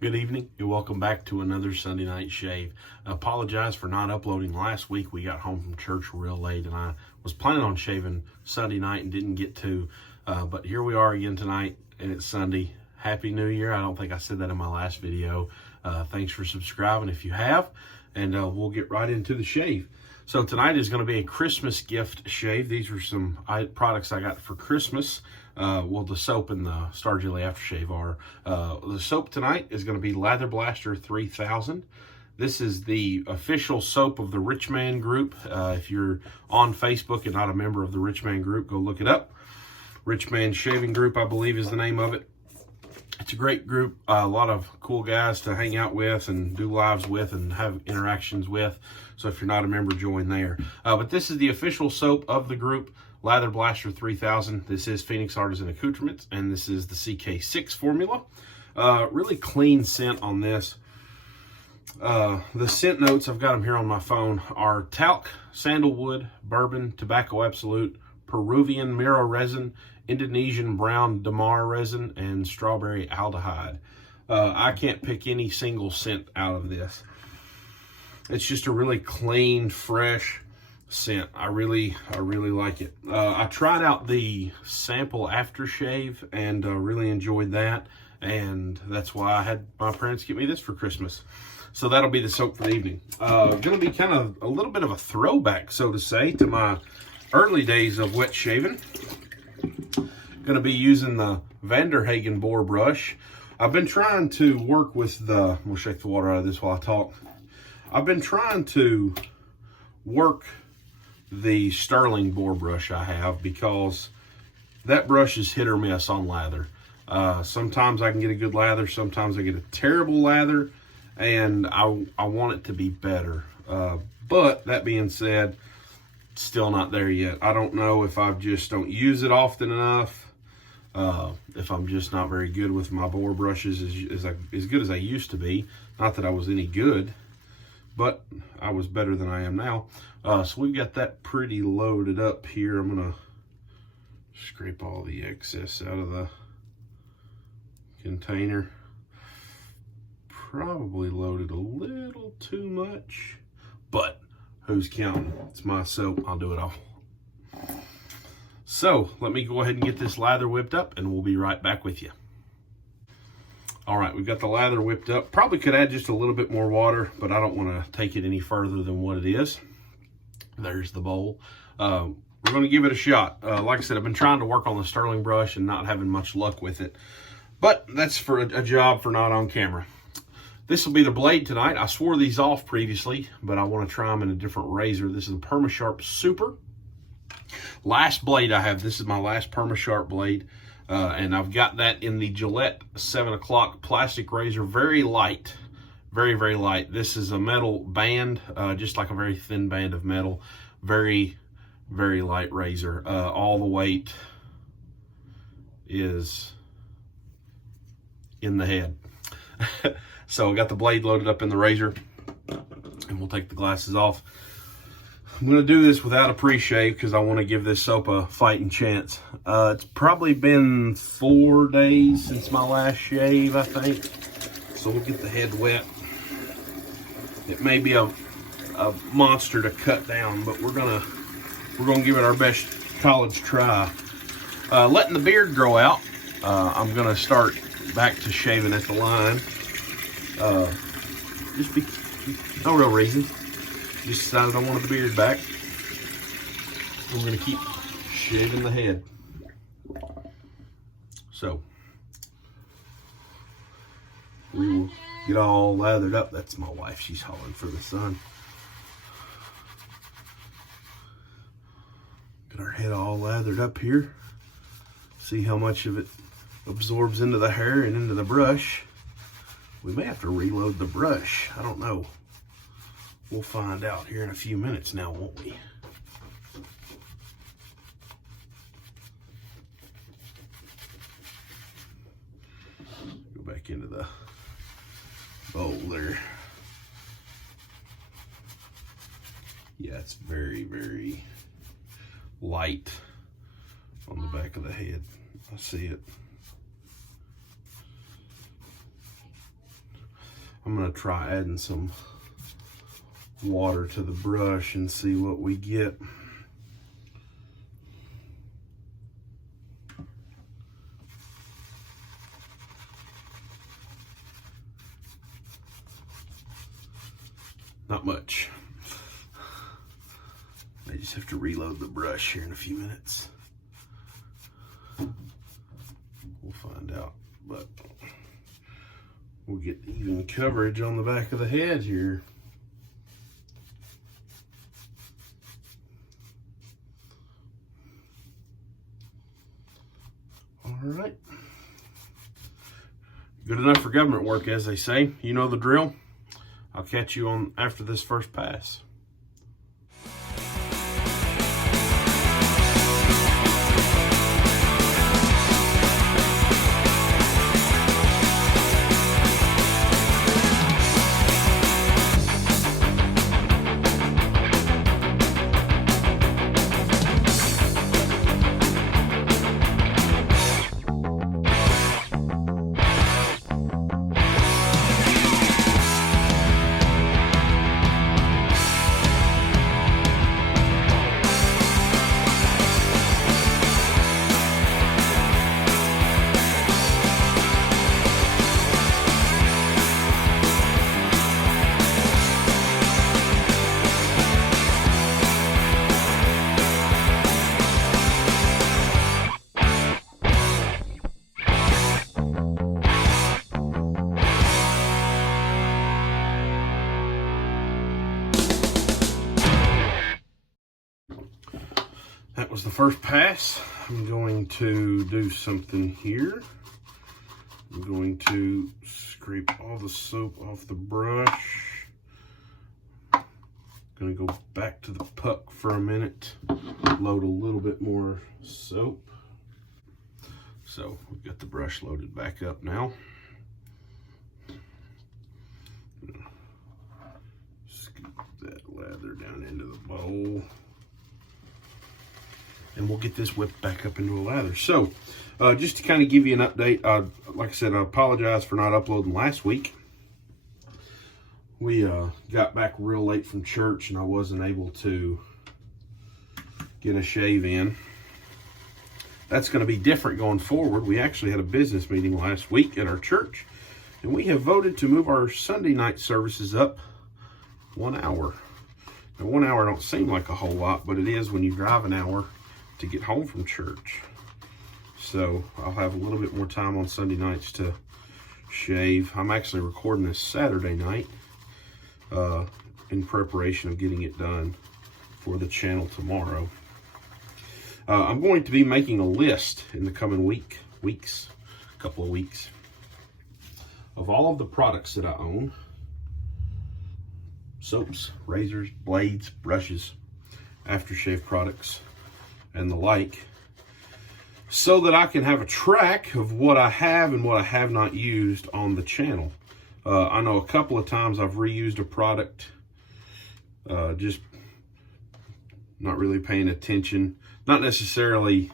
Good evening and welcome back to another Sunday night shave. I apologize for not uploading last week. We got home from church real late and I was planning on shaving Sunday night and didn't get to. But here we are again tonight and it's Sunday. Happy New Year. I don't think I said that in my last video. Thanks for subscribing if you have. And we'll get right into the shave. So tonight is going to be a Christmas gift shave. These are some products I got for Christmas. Well, the soap and the Star Jelly Aftershave are. The soap tonight is going to be Lather Blaster 3000. This is the official soap of the Rich Man Group. If you're on Facebook and not a member of the Rich Man Group, go look it up. Rich Man Shaving Group, I believe, is the name of it. It's a great group. A lot of cool guys to hang out with and do lives with and have interactions with. So if you're not a member, join there. But this is the official soap of the group. Lather Blaster 3000. This is Phoenix Artisan Accoutrements, and this is the CK6 formula. Really clean scent on this. The scent notes, I've got them here on my phone, are talc, sandalwood, bourbon, tobacco absolute, Peruvian miro resin, Indonesian brown damar resin, and strawberry aldehyde. I can't pick any single scent out of this. It's just a really clean, fresh scent. I really like it. I tried out the sample aftershave and really enjoyed that, and that's why I had my parents get me this for Christmas. So that'll be the soap for the evening. Gonna be kind of a little bit of a throwback, so to say, to my early days of wet shaving. Gonna be using the Hagen Boar brush. I've been trying to work with the, I'm gonna shake the water out of this while I talk. I've been trying to work the Sterling Boar brush I have, because that brush is hit or miss on lather. Sometimes I can get a good lather, sometimes I get a terrible lather, and I want it to be better. But that being said, still not there yet. I don't know if I just don't use it often enough, if I'm just not very good with my Boar brushes as good as I used to be. Not that I was any good, but I was better than I am now. So we've got that pretty loaded up here. I'm gonna scrape all the excess out of the container. Probably loaded a little too much, but who's counting? It's my soap, I'll do it all. So let me go ahead and get this lather whipped up and we'll be right back with you. All right, we've got the lather whipped up. Probably could add just a little bit more water, but I don't want to take it any further than what it is. There's the bowl. We're going to give it a shot. Like I said, I've been trying to work on the Sterling brush and not having much luck with it. But that's for a job for not on camera. This will be the blade tonight. I swore these off previously, but I want to try them in a different razor. This is a Perma-Sharp Super. Last blade I have. This is my last Perma-Sharp blade. And I've got that in the Gillette 7 o'clock plastic razor. Very light. Very, very light. This is a metal band, just like a very thin band of metal. Very, very light razor. All the weight is in the head. So I got the blade loaded up in the razor, and we'll take the glasses off. I'm gonna do this without a pre-shave because I want to give this soap a fighting chance. It's probably been 4 days since my last shave, I think. So we'll get the head wet. It may be a monster to cut down, but we're gonna give it our best college try. Letting the beard grow out. I'm gonna start back to shaving at the line. No real reason. Just decided I wanted the beard back. We're gonna keep shaving the head. So we will get all lathered up. That's my wife, she's hollering for the sun. Get our head all lathered up here. See how much of it absorbs into the hair and into the brush. We may have to reload the brush, I don't know. We'll find out here in a few minutes now, won't we? Go back into the bowl there. Yeah, it's very, very light on the back of the head. I see it. I'm gonna try adding some water to the brush and see what we get. Not much. I just have to reload the brush here in a few minutes. We'll find out, but we'll get even coverage on the back of the head here. All right. Good enough for government work, as they say. You know the drill. I'll catch you on after this first pass. That was the first pass. I'm going to do something here. I'm going to scrape all the soap off the brush. Gonna go back to the puck for a minute, load a little bit more soap. So we've got the brush loaded back up now. Scoop that lather down into the bowl. And we'll get this whipped back up into a lather. So, just to kind of give you an update, like I said, I apologize for not uploading last week. We got back real late from church and I wasn't able to get a shave in. That's going to be different going forward. We actually had a business meeting last week at our church, and we have voted to move our Sunday night services up 1 hour. Now, 1 hour don't seem like a whole lot, but it is when you drive an hour to get home from church. So I'll have a little bit more time on Sunday nights to shave. I'm actually recording this Saturday night in preparation of getting it done for the channel tomorrow. I'm going to be making a list in the coming couple of weeks, of all of the products that I own. Soaps, razors, blades, brushes, aftershave products, and the like, so that I can have a track of what I have and what I have not used on the channel. I know a couple of times I've reused a product, just not really paying attention. Not necessarily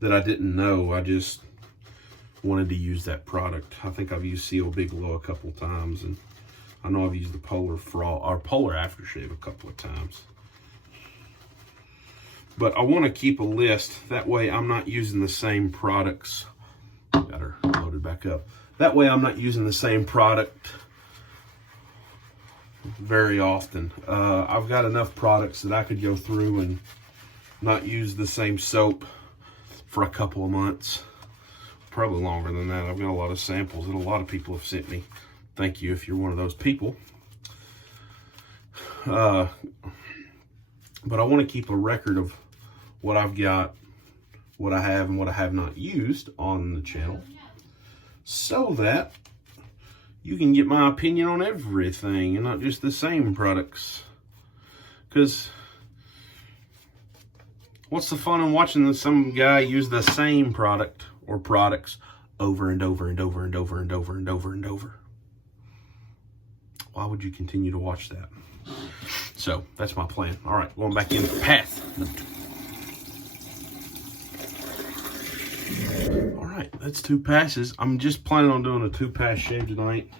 that I didn't know, I just wanted to use that product. I think I've used CO Big Low a couple of times, and I know I've used the Polar Aftershave a couple of times. But I want to keep a list. That way I'm not using the same products. Got her loaded back up. That way I'm not using the same product very often. I've got enough products that I could go through and not use the same soap for a couple of months. Probably longer than that. I've got a lot of samples that a lot of people have sent me. Thank you if you're one of those people. But I want to keep a record of what I've got, what I have, and what I have not used on the channel, so that you can get my opinion on everything and not just the same products. Because what's the fun in watching some guy use the same product or products over and over and over and over and over and over and over? Why would you continue to watch that? So that's my plan. All right, going back in the path. All right, that's 2 passes. I'm just planning on doing a 2-pass shave tonight.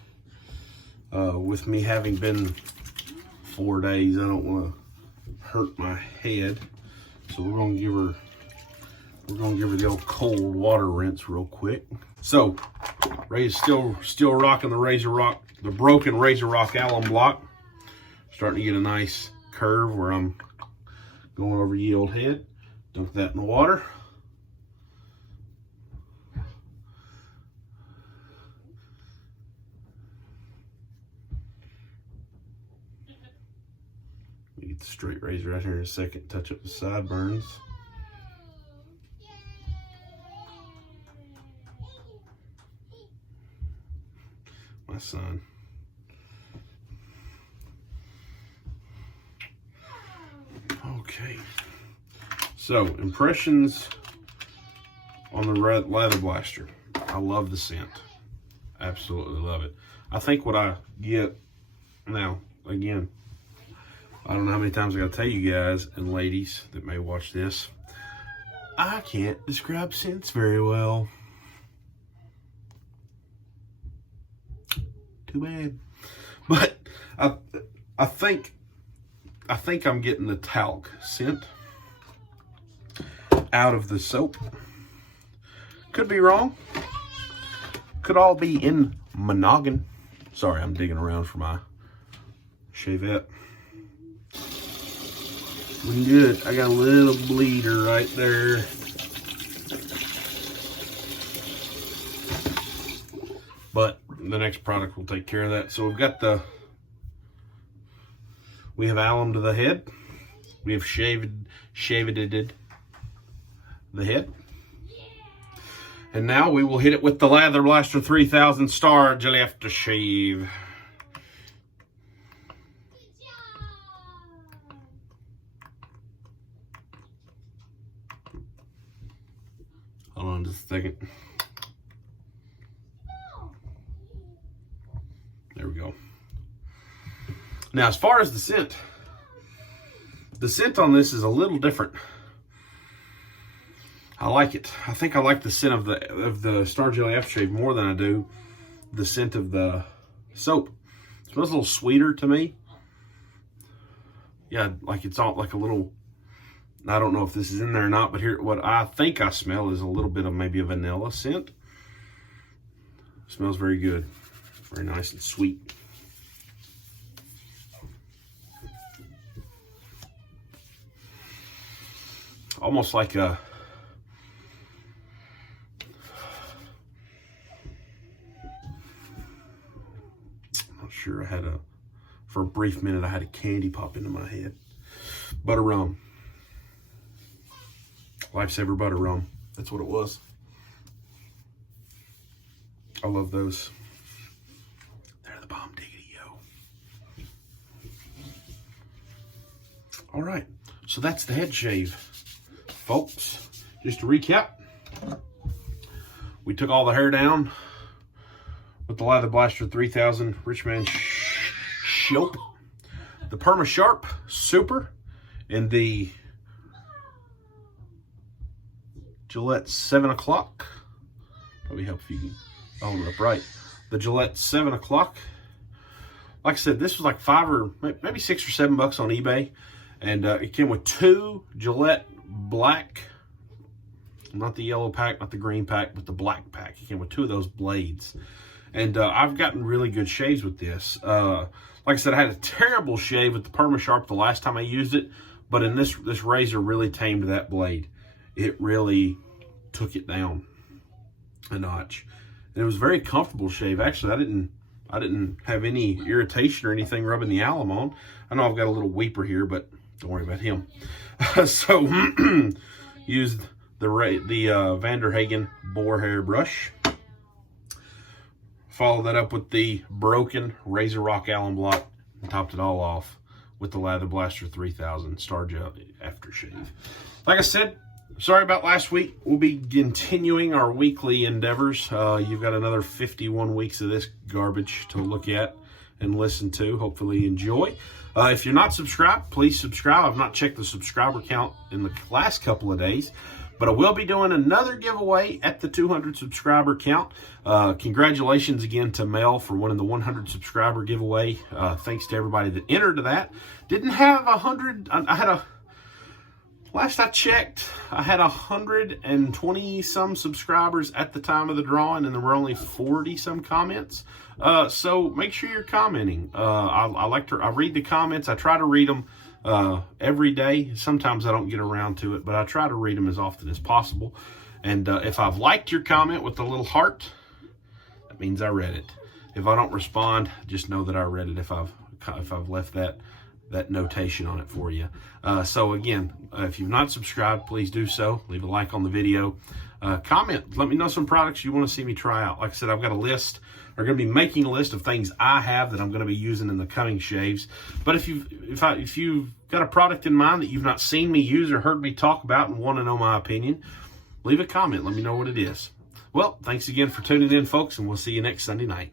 With me having been 4 days, I don't want to hurt my head. So we're gonna give her the old cold water rinse real quick. So Ray's still rocking the RazoRock, the broken RazoRock alum block. Starting to get a nice curve where I'm going over ye old head. Dunk that in the water. Get the straight razor out here in a second, touch up the sideburns. My son. Okay. So, impressions on the Lather Blaster. I love the scent. Absolutely love it. I think what I get now, again, I don't know how many times I gotta tell you guys and ladies that may watch this, I can't describe scents very well. Too bad. But I think I'm getting the talc scent out of the soap. Could be wrong. Could all be in monogamy. Sorry, I'm digging around for my shavette. Looking good. I got a little bleeder right there. But the next product will take care of that. So we've got we have alum to the head. We have shaved the head. And now we will hit it with the Lather Blaster 3000 Star Gillette Aftershave. Hold on just a second. There we go. Now, as far as the scent on this is a little different. I like it. I think I like the scent of the Star Gillette Aftershave more than I do the scent of the soap. It smells a little sweeter to me. Yeah, like it's all like a little, I don't know if this is in there or not, but here, what I think I smell is a little bit of maybe a vanilla scent. It smells very good. Very nice and sweet. Almost like a, I'm not sure, for a brief minute I had a candy pop into my head. Butter rum. Lifesaver butter rum. That's what it was. I love those. They're the bomb diggity, yo. All right, so that's the head shave, folks. Just to recap, we took all the hair down with the Lather Blaster 3000 Richmond Soap, the Perma-Sharp Super, and the Gillette 7 o'clock. Probably help if you can hold it up right. The Gillette 7 o'clock. Like I said, this was like $5 or maybe $6 or $7 on eBay. And it came with 2 Gillette black, not the yellow pack, not the green pack, but the black pack. It came with 2 of those blades. And I've gotten really good shaves with this. Like I said, I had a terrible shave with the Perma-Sharp the last time I used it. But in this razor really tamed that blade. It really took it down a notch. And it was a very comfortable shave. Actually, I didn't have any irritation or anything rubbing the alum on. I know I've got a little weeper here, but don't worry about him. So used the Hagen Boar hairbrush. Follow that up with the broken RazoRock alum block and topped it all off with the Lather Blaster 3000 Star Gillette Aftershave. Like I said, sorry about last week. We'll be continuing our weekly endeavors. You've got another 51 weeks of this garbage to look at and listen to. Hopefully enjoy. If you're not subscribed, please subscribe. I've not checked the subscriber count in the last couple of days, But I will be doing another giveaway at the 200 subscriber count. Congratulations again to Mel for winning the 100 subscriber giveaway. Thanks to everybody that entered that. Didn't have 100. Last I checked, I had 120 some subscribers at the time of the drawing, and there were only 40 some comments. So make sure you're commenting. I read the comments. I try to read them every day. Sometimes I don't get around to it, but I try to read them as often as possible. And if I've liked your comment with the little heart, that means I read it. If I don't respond, just know that I read it if I've left that notation on it for you. So again, if you've not subscribed, please do so. Leave a like on the video. Comment. Let me know some products you want to see me try out. Like I said, I've got a list. I'm going to be making a list of things I have that I'm going to be using in the coming shaves. But if you've got a product in mind that you've not seen me use or heard me talk about and want to know my opinion, leave a comment. Let me know what it is. Well, thanks again for tuning in, folks, and we'll see you next Sunday night.